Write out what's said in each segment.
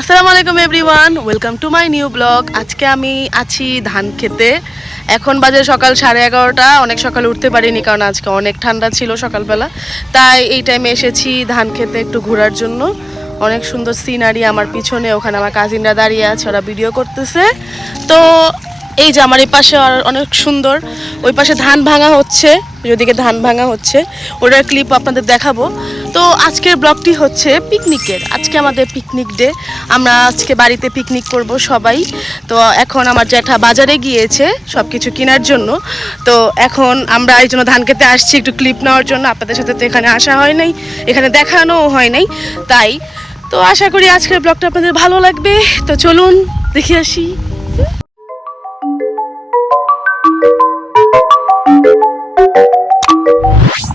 আসসালামু আলাইকুম everyone, welcome to my new blog. আজকে আমি আছি ধান খেতে। এখন বাজে সকাল 11:30। অনেক সকালে উঠতে পারিনি কারণ আজকে অনেক ঠান্ডা ছিল সকালবেলা, তাই এই টাইমে এসেছি ধান খেতে একটু ঘোরার জন্য। অনেক সুন্দর সিনারি আমার পিছনে, ওখানে আমার কাজিনরা দাঁড়িয়ে আছে, ওরা ভিডিও করতেছে। তো এই যে আমার এই পাশে আর অনেক সুন্দর, ওই পাশে ধান ভাঙা হচ্ছে, ওইদিকে ধান ভাঙা হচ্ছে, ওটার ক্লিপ আপনাদের দেখাবো। তো আজকের ব্লগটি হচ্ছে পিকনিকের। আজকে আমাদের পিকনিক ডে, আমরা আজকে বাড়িতে পিকনিক করব সবাই। তো এখন আমার জ্যাঠা বাজারে গিয়েছে সব কিছু কেনার জন্য। তো এখন আমরা এই জন্য ধান খেতে আসছি একটু ক্লিপ নেওয়ার জন্য। আপনাদের সাথে তো এখানে আসা হয় নাই, এখানে দেখানোও হয় নাই, তাই তো আশা করি আজকের ব্লগটা আপনাদের ভালো লাগবে। তো চলুন দেখে আসি।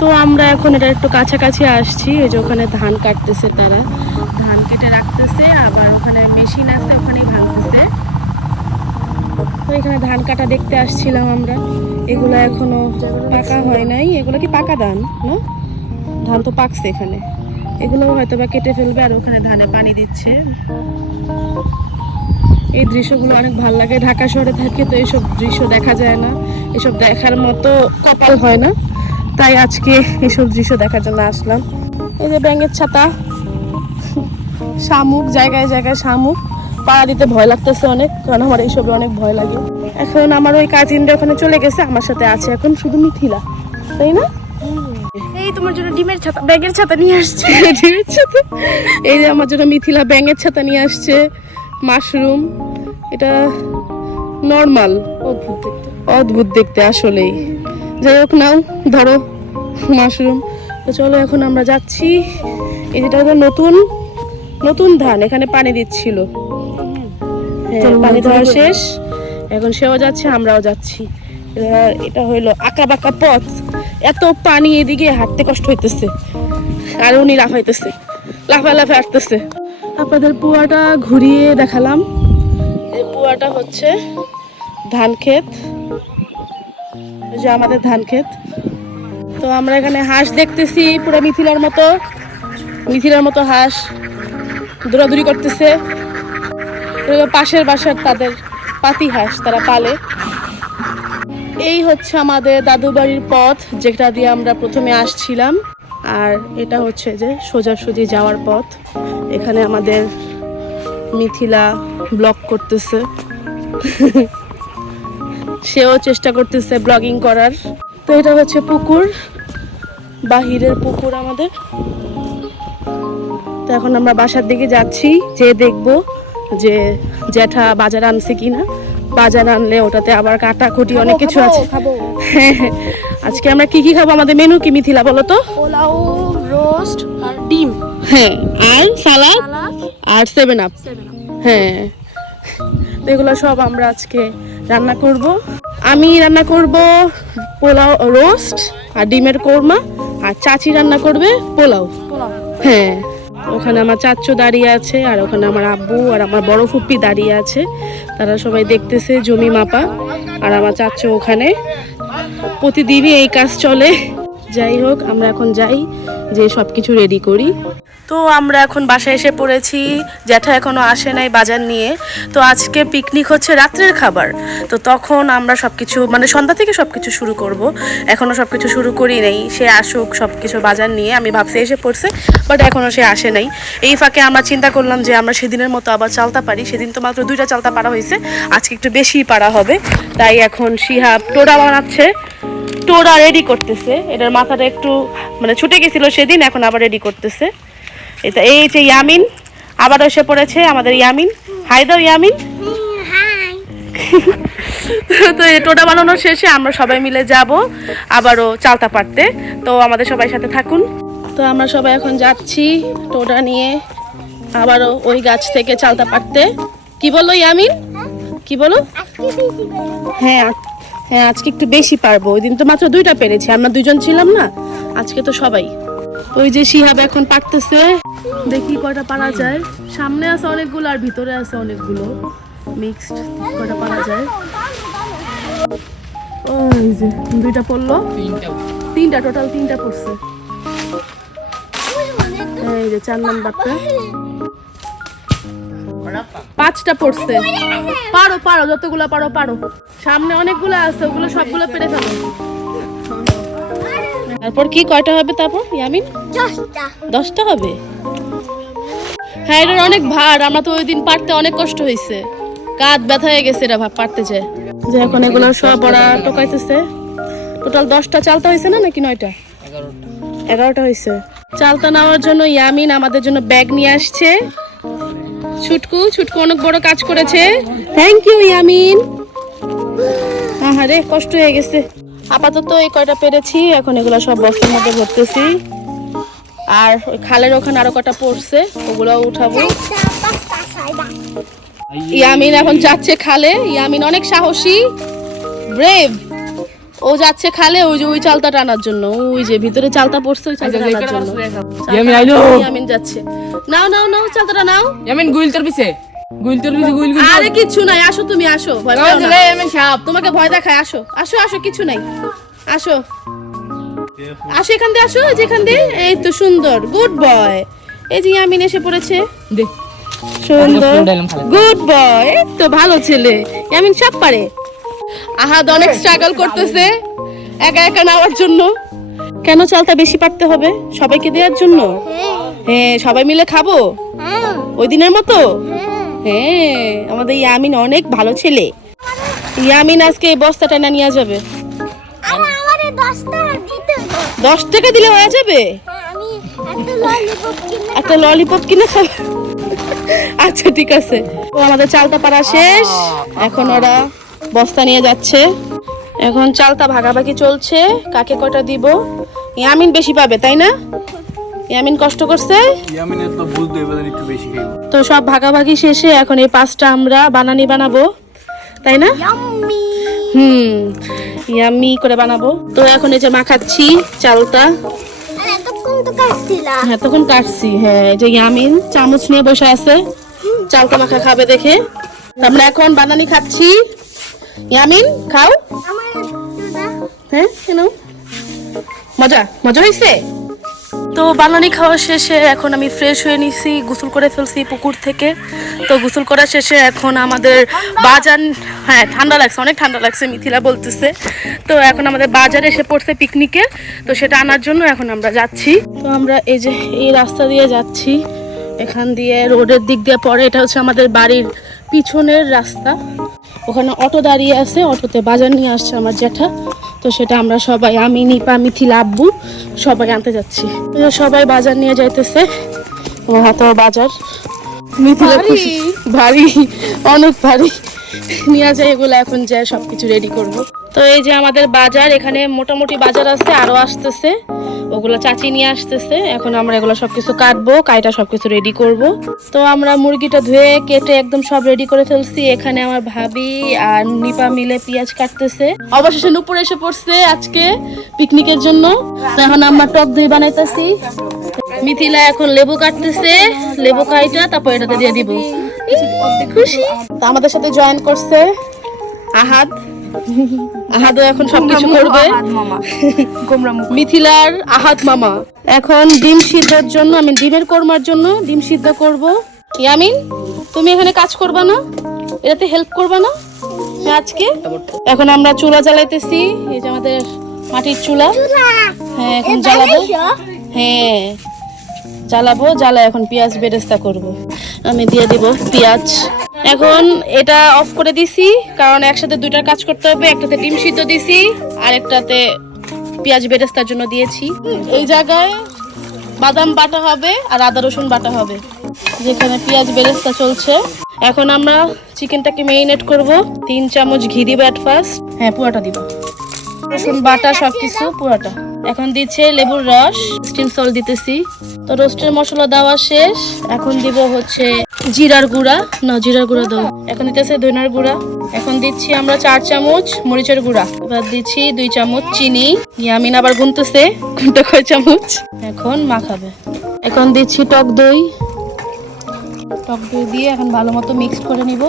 তো আমরা এখন এটা একটু কাছাকাছি আসছি, এই যে ওখানে ধান কাটতেছে, তারা ধান কেটে রাখতেছে, আবার ওখানে মেশিন আছে, ওখানেই ভাঙতেছে। তো এখানে ধান কাটা দেখতে আসছিলাম আমরা। এগুলো এখনো পাকা হয় নাই, এগুলো কি পাকা ধান না? ধান তো পাকছে এখানে, এগুলো হয়তো বা কেটে ফেলবে, আর ওখানে ধানে পানি দিচ্ছে। এই দৃশ্যগুলো অনেক ভালো লাগে। ঢাকা শহরে থাকে তো এইসব দৃশ্য দেখা যায় না, এসব দেখার মতো কপাল হয় না, তাই আজকে এসব দৃশ্য দেখার জন্য আসলাম। এই যে ব্যাঙের ছাতা, শামুক, জায়গায় জায়গায় শামুক। পাড়া দিতে ভয় লাগতেছে অনেক, কারণ আমার এইসবে অনেক ভয় লাগে। এখন আমার ওই কাজিনটা ওখানে চলে গেছে, আমার সাথে আছে এখন শুধু মিথিলা, তাই না? এই তোমার জন্য ডিমের ছাতা, ব্যাঙের ছাতা নিয়ে আসছে। ডিমের ছাতা, এই যে আমার জন্য মিথিলা ব্যাঙের ছাতা নিয়ে আসছে। মাশরুম, এটা নর্মাল, অদ্ভুত দেখতে আসলেই। যাই হোক, নাও ধরো মাশরুম। তো চলো এখন আমরা যাচ্ছি। এই যেটা নতুন নতুন ধান, এখানে পানি দিচ্ছিল, হ্যাঁ পানি দেওয়া শেষ, এখন সেও যাচ্ছে আমরাও যাচ্ছি। এটা হইলো আঁকা বাঁকা পথ, এত পানি, এদিকে হাঁটতে কষ্ট হইতেছে, আর উনি লাফাইতেছে, লাফায় হাঁটতেছে। আপনাদের পুয়াটা ঘুরিয়ে দেখালাম। এই পুয়াটা হচ্ছে ধান ক্ষেত, যে আমাদের ধান ক্ষেত। তো আমরা এখানে হাঁস দেখতেছি, পুরো মিথিলার মতো হাঁস দৌড়াদৌড়ি করতেছে। পাশের বাসার তাদের পাতি হাঁস, তারা পালে। এই হচ্ছে আমাদের দাদু বাড়ির পথ, যেটা দিয়ে আমরা প্রথমে আসছিলাম, আর এটা হচ্ছে যে সোজাসুজি যাওয়ার পথ। এখানে আমাদের মিথিলা ব্লগ করতেছে, সেও চেষ্টা করতেছে ব্লগিং করার। তো এটা হচ্ছে পুকুর, বাহিরের পুকুর আমাদের। তো এখন আমরা বাসার দিকে যাচ্ছি, যে দেখবো যে জ্যাঠা বাজার আনছে কিনা। বাজার আনলে ওটাতে আবার কাটাকুটি অনেক কিছু আছে। হ্যাঁ, আজকে আমরা কি কি খাবো, আমাদের মেনু কি মিথিলা বলো তো? পোলাও, রোস্ট আর ডিম, হ্যাঁ, আর সালাদ আর 7 আপ। হ্যাঁ, তো এগুলো সব আমরা আজকে রান্না করব। আমি রান্না করব পোলাও, রোস্ট আর ডিমের কোরমা, আর চাচি রান্না করবে পোলাও। হ্যাঁ, ওখানে আমার চাচু দাঁড়িয়ে আছে, আর ওখানে আমার আব্বু আর আমার বড় ফুপ্পি দাঁড়িয়ে আছে, তারা সবাই দেখতেছে জমি মাপা। আর আমার চাচু ওখানে, প্রতিদিনই এই কাজ চলে। যাই হোক, আমরা এখন যাই, যে সব কিছু রেডি করি। তো আমরা এখন বাসায় এসে পড়েছি, জ্যাঠা এখনো আসে নাই বাজার নিয়ে। তো আজকে পিকনিক হচ্ছে রাত্রের খাবার, তো তখন আমরা সবকিছু মানে সন্ধ্যা থেকে সবকিছু শুরু করব। এখনো সবকিছু শুরু করি নাই, সে আসুক সবকিছু বাজার নিয়ে। আমি ভাবছি এসে পড়ছে, বাট এখনো সে আসে নাই। এই ফাঁকে আমরা চিন্তা করলাম যে আমরা সেদিনের মতো আবার চালতা পারি। সেদিন তো মাত্র 2টা চালতা পারা হয়েছে, আজকে একটু বেশি পারা হবে। তাই এখন শিহাব টোড়া বানাচ্ছে, টোড়া রেডি করতেছে। এটার মাথাটা একটু মানে ছুটে গেছিল সেদিন, এখন আবার রেডি করতেছে। এটা এই যে ইয়ামিন আবার এসে পড়েছে, আমাদের ইয়ামিন। হাই দাও ইয়ামিন। তো এই টোটা বানানোর শেষে আমরা সবাই মিলে যাব আবারও চালতা পাড়তে। তো আমাদের সবাই সাথে থাকুন। তো আমরা সবাই এখন যাচ্ছি টোটা নিয়ে আবারও ওই গাছ থেকে চালতা পাড়তে। কি বলো ইয়ামিন, কি বলো? হ্যাঁ হ্যাঁ, আজকে একটু বেশি পারবো, ওই দিন তো মাত্র 2টা পেরেছি, আমরা 2জন ছিলাম না, আজকে তো সবাই। ওই যে শিহাব এখন পারতেছে, দেখি কয়টা পারা যায়। সামনে আছে অনেকগুলো আর ভিতরে আছে অনেকগুলো, মিক্সড, কয়টা পারা যায়। ওই যে 2টা পড়লো, 3টা টোটাল, 3টা পড়ছে। এই যে 4 নাম্বারটা। 5টা পড়ছে। পারো পারো, যতগুলা পারো পারো। সামনে অনেকগুলো আছে, ওগুলো সবগুলো পেরে ফেলো। তারপর কি কয়টা হবে তারপর ইয়ামিন? 10টা হবে। হ্যাঁ, এটার অনেক ভার। আমরা তো ওই দিন পারতে অনেক কষ্ট হয়েছে, কাঁধ ব্যথা হয়ে গেছে এটা পারতে যায়। যে এখন এগুলো সব ওরা টোকাইতেছে। টোটাল 10টা চালতা হয়েছে না নাকি 9টা? 11টা হয়েছে। চালতা নেওয়ার জন্য ইয়ামিন আমাদের জন্য ব্যাগ নিয়ে আসছে। ছুটকু অনেক বড় কাজ করেছে। Thank you Yamin. আহারে কষ্ট হয়ে গেছে। আপাতত এই কয়টা পেরেছি, এখন এগুলো সব বক্সের মধ্যে ভরতেছি। আর ওই খালের ওখানে আরো কটা পড়ছে, ওগুলো উঠাবো। ইয়ামিন এখন যাচ্ছে খালে। ইয়ামিন অনেক সাহসী, ব্রেভ। ও যাচ্ছে খালে ওই যে ওই চালতা টানার জন্য। ওই যে ভিতরে চালতা পড়ছে, ওই চালতা টানার জন্য ইয়ামিন যাচ্ছে। নাও নাও নাও, চালতাটা নাও। ইয়ামিন গুইল তোর পিছে, গুইল। আরে কিছু নাই, আসো তুমি আসো। ভয় পাও না। ইয়ামিন সাপ তোমাকে ভয় দেখায়। আসো আসো আসো, কিছু নাই। আসো আসো, এখান দিয়ে আসো, যেখান দিয়ে। এই তো সুন্দর, গুড বয়। এই যে ইয়ামিন এসে পড়েছে। দে সুন্দর, গুড বয়। তো ভালো ছেলে। ইয়ামিন সব পারে। আহাদ অনেক স্ট্রাগল করতেছে একা একা নেওয়ার জন্য। কেন চালটা বেশি পারতে হবে? সবাইকে দেওয়ার জন্য? হ্যাঁ, সবাই মিলে খাবো ওই দিনের মতো। হ্যাঁ, আমাদের ইয়ামিন অনেক ভালো ছেলে। ইয়ামিন আজকে এই বস্তাটা না নিয়ে যাবে। 10 টাকা দিলে হয়ে যাবে? একটা ললিপপ কিনে খাবে? আচ্ছা ঠিক আছে। তো আমাদের চালতা পাড়া শেষ, এখন ওরা বস্তা নিয়ে যাচ্ছে। এখন চালতা ভাগাভাগি চলছে, কাকে কয়টা দিব। ইয়ামিন বেশি পাবে তাই না? ইয়ামিন কষ্ট করছে, ইয়ামিনের তো বুঝতে এবার একটু বেশি খাইব। তো সব ভাগাভাগি শেষে এখন এই 5টা আমরা বানানি বানাবো তাই না? ইয়াম্মি করে বানাবো। তো এখন এই যে মাখাচ্ছি চালতা। হ্যাঁ তখন কাটছি। হ্যাঁ, এই যে ইয়ামিন চামচ নিয়ে বসে আছে, চালতা মাখা খাবে দেখে। আমরা এখন বানানি খাচ্ছি। ইয়ামিন খাও। হ্যাঁ কেন? মজা মজা হয়েছে। তো বানানি খাওয়া শেষে এখন আমি ফ্রেশ হয়ে নিছি, গোসল করে ফেলছি পুকুর থেকে। তো গোসল করা শেষে এখন আমাদের বাজার, হ্যাঁ ঠান্ডা লাগছে, অনেক ঠান্ডা লাগছে মিথিলা বলতেছে। তো এখন আমাদের বাজারে এসে পড়ছে পিকনিকে, তো সেটা আনার জন্য এখন আমরা যাচ্ছি। তো আমরা এই যে এই রাস্তা দিয়ে যাচ্ছি, এখান দিয়ে রোডের দিক দিয়ে পড়ে। এটা হচ্ছে আমাদের বাড়ির পিছনের রাস্তা। ওখানে অটো দাঁড়িয়ে আছে, অটোতে বাজার নিয়ে আসছে আমার জ্যাঠা। তো সেটা আমরা সবাই, আমি, নিপা, মিথিলা, আব্বু সবাই আনতে যাচ্ছি। সবাই বাজার নিয়ে যাইতেছে। ও হাতেও বাজার। মিথিলা খুশি, ভারী, অনেক ভারী। নিয়ে যায় এগুলো, এখন যায় সবকিছু রেডি করব। তো এই যে আমাদের বাজার, এখানে মোটামুটি বাজার আছে, আরো আসতেছে। ওগুলো চাচি নিয়ে আসতেছে। এখন আমরা এগুলো সবকিছু কাটবো, কাইটা সবকিছু রেডি করব। তো আমরা মুরগিটা ধুয়ে কেটে একদম সব রেডি করে ফেলছি। এখানে আমার ভাবি আর নিপা মিলে পেঁয়াজ কাটতেছে। অবশেষে নুপুর এসে পড়ছে আজকে পিকনিকের জন্য। এখন আমরা টক দই বানাইতেছি। মিথিলা এখন লেবু কাটতেছে, লেবু কাইটা তারপর এটাতে দিয়ে দিব। খুশি। তো আমাদের সাথে জয়েন করছে আহাদ। আহাদও এখন সবকিছু করবে। মিথিলার আহাদ মামা। এখন ডিম সিদ্ধর জন্য, আমি ডিমের কোরমার জন্য ডিম সিদ্ধ করব। ইয়ামিন তুমি এখানে কাজ করবা না? এটাতে হেল্প করবা না আজকে? এখন আমরা চুলা জ্বালাইতেছি। এই যে আমাদের মাটির চুলা। হ্যাঁ এখন জ্বালাবো। হ্যাঁ জ্বালাবো, জ্বালায় এখন পেঁয়াজ বেরেস্তা করব। আমি দিয়ে দিব পেঁয়াজ। এখন এটা অফ করে দিছি, কারণ একসাথে দুইটার কাজ করতে হবে। একটাতে ডিম সিদ্ধ দিছি, আর একটাতে পেঁয়াজ বেরেস্তার জন্য দিয়েছি। এই জায়গায় বাদাম বাটা হবে আর আদা রসুন বাটা হবে, যেখানে পেঁয়াজ বেরেস্তা চলছে। এখন আমরা চিকেনটাকে মেরিনেট করব। 3 চামচ ঘি দিব এট ফার্স্ট। হ্যাঁ পুরাটা দিব, রসুন বাটা সবকিছু পুরাটা। এখন দিচ্ছে লেবুর রস, স্টিম সল্ট দিতেছি। তো রোস্টের মশলা দেওয়া শেষ। এখন দিব হচ্ছে জিরার গুঁড়া, না জিরার গুঁড়া দাও। এখন দিতেছে ধনিয়ার গুঁড়া। এখন দিচ্ছি আমরা 4 চামচ মরিচের গুঁড়া। এবার দিচ্ছি 2 চামচ চিনি। ইয়ামিন আবার গুনতেছে কোনটা কয় চামচ। এখন মাখাবে। এখন দিচ্ছি টক দই। টক দই দিয়ে এখন ভালো মতো মিক্স করে নিব।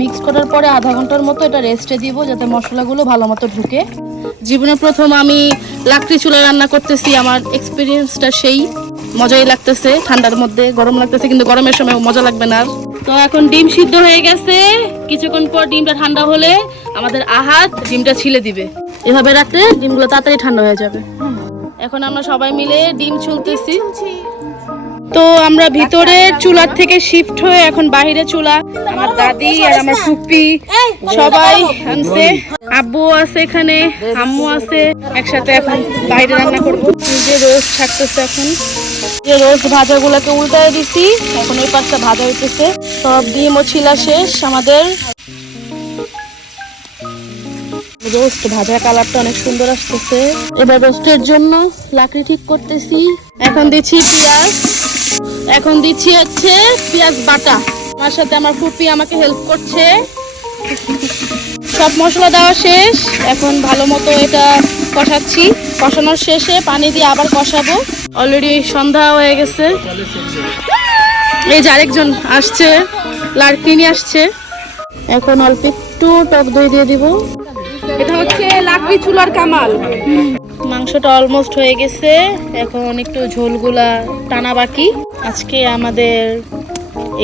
মিক্স করার পরে আধা ঘন্টার মতো এটা রেস্টে দিব, যাতে মশলাগুলো ভালো মতো ঢুকে। জীবনে প্রথম আমি লাকড়ি চুলায় রান্না করতেছি, আমার এক্সপিরিয়েন্সটা সেই। মজাই লাগতেছে, ঠান্ডার মধ্যে গরম লাগতেছে, কিন্তু গরমের সময় মজা লাগবে না আর। তো এখন ডিম সিদ্ধ হয়ে গেছে, কিছুক্ষণ পর ডিমটা ঠান্ডা হলে আমাদের আহাত ডিমটা ছিলে দিবে। এভাবে রাখলে ডিমগুলো তাড়াতাড়ি ঠান্ডা হয়ে যাবে। এখন আমরা সবাই মিলে ডিম ছুলতেছি। তো আমরা ভিতরের চুলার থেকে শিফট হয়ে এখন বাইরে চুলা, আমার দাদি আর আমার ফুপি সবাই আনছে, আব্বু আছে এখানে, আম্মু আছে, একসাথে এখন বাইরে রান্না করবো। যে রোস্ট থাকতেছে, এখন যে রোস্ট ভাজাগুলোকে উল্টায় দিছি, এখন ওই পাশটা ভাজা হইতেছে। সব ডিম ও ছিলা শেষ আমাদের। রোস্ট ভাজা কালারটা অনেক সুন্দর আসতেছে। এবার রোস্টের জন্য লাকড়ি ঠিক করতেছি। এখন দিচ্ছি পেঁয়াজ, এখন দিচ্ছি হচ্ছে পেঁয়াজ বাটা। আমার সাথে আমার ফুপি আমাকে হেল্প করছে। সব মশলা দেওয়া শেষ, এখন ভালো মতো এটা কষাচ্ছি। কষানোর শেষে পানি দিয়ে আবার কষাবো। অলরেডি সন্ধ্যা হয়ে গেছে। এই যে আরেকজন আসছে, লাড়কি নিয়ে আসছে। এখন অল্প একটু টক দই দিয়ে দিব। এটা হচ্ছে লাকড়ি চুলার কামাল। মাংসটা অলমোস্ট হয়ে গেছে, এখন একটু ঝোলগুলা টানা বাকি। আজকে আমাদের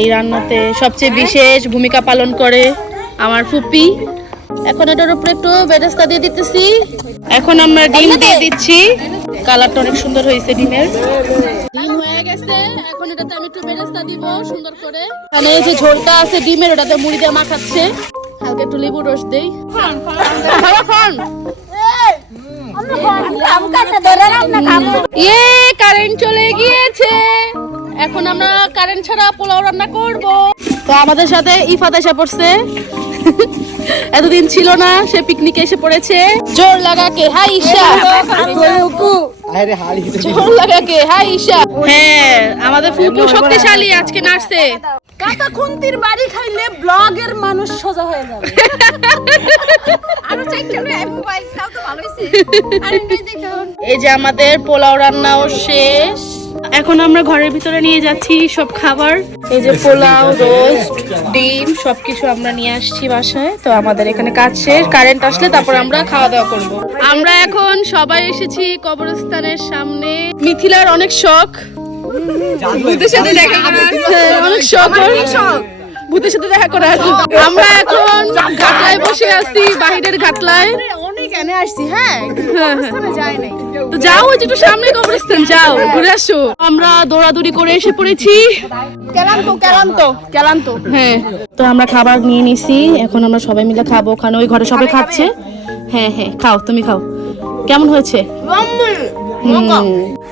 এই রান্নাতে সবচেয়ে বিশেষ ভূমিকা পালন করে আমার ফুপি। এখন এটার উপরে একটু বেরেস্তা দিয়ে দিতেছি। এখন আমরা ডিম দিয়ে দিচ্ছি। কালারটা অনেক সুন্দর হয়েছে ডিমের। ডিম হয়ে গেছে, এখন এটাতে আমি একটু বেরেস্তা দিব সুন্দর করে। এখানে এই যে ঝোলটা আছে ডিমের, ওটাতে মুড়ি দিয়ে মাখাচ্ছে। হালকা একটু লেবু রস দেই। কারেন্ট চলে গিয়েছে, এখন আমরা কারেন্ট ছাড়া পোলাও রান্না করব। তো আমাদের সাথে ইফাত এসে পড়ছে, এতদিন ছিল না, সে পিকনিকে এসে পড়েছে। জোর লাগা কে হাই ঈশা, জোর লাগা কে হাই ঈশা। হ্যাঁ, আমাদের ফুপু শক্তিশালী, আজকে নাচছে। কাটা খুন্তির বাড়ি খাইলে ব্লগের মানুষ সোজা হয়ে যাবে। আরো চাইতে মোবাইল তাও তো ভালো হইছে। আরে নাই দেখুন, এই যে আমাদের পোলাও রান্নাও শেষ। এখন আমরা ঘরের ভিতরে নিয়ে যাচ্ছি সব খাবার। এই যে পোলাও, রোস্ট, ডিম সবকিছু আমরা নিয়ে আসছি বাসায়। তো আমাদের এখানে কাজ শেষ, কারেন্ট আসলে তারপর আমরা খাওয়া দাওয়া করব। আমরা এখন সবাই এসেছি কবরস্থানের সামনে। মিথিলার অনেক শখ ভূতের সাথে দেখা করার, অনেক শখ ভূতের সাথে দেখা করার। আমরা এখন ঘাটলায় বসে আছি, বাহিরের ঘাটলায়। অনেক এনে আসছি। হ্যাঁ, কবরস্থানে যাই নাই। তো যাও, ওই যে একটু সামনে কবরস্থান, যাও ঘুরে আসো। আমরা দৌড়াদৌড়ি করে এসে পড়েছি। কেলান্ত। হ্যাঁ, তো আমরা খাবার নিয়ে নিছি, এখন আমরা সবাই মিলে খাবো। ওখানে ওই ঘরে সবাই খাচ্ছে। হ্যাঁ হ্যাঁ, খাও, তুমি খাও। কেমন হয়েছে?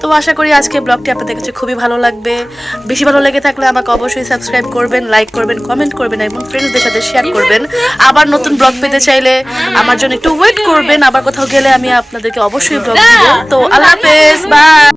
তো আশা করি আজকে ব্লগটি আপনাদের কাছে খুবই ভালো লাগবে। বেশি ভালো লেগে থাকলে আমাকে অবশ্যই সাবস্ক্রাইব করবেন, লাইক করবেন, কমেন্ট করবেন এবং ফ্রেন্ডসদের সাথে শেয়ার করবেন। আবার নতুন ব্লগ পেতে চাইলে আমার জন্য একটু ওয়েট করবেন। আবার কোথাও গেলে আমি আপনাদেরকে অবশ্যই ব্লগ দিব। তো আল্লাহ হাফেজ, বাই।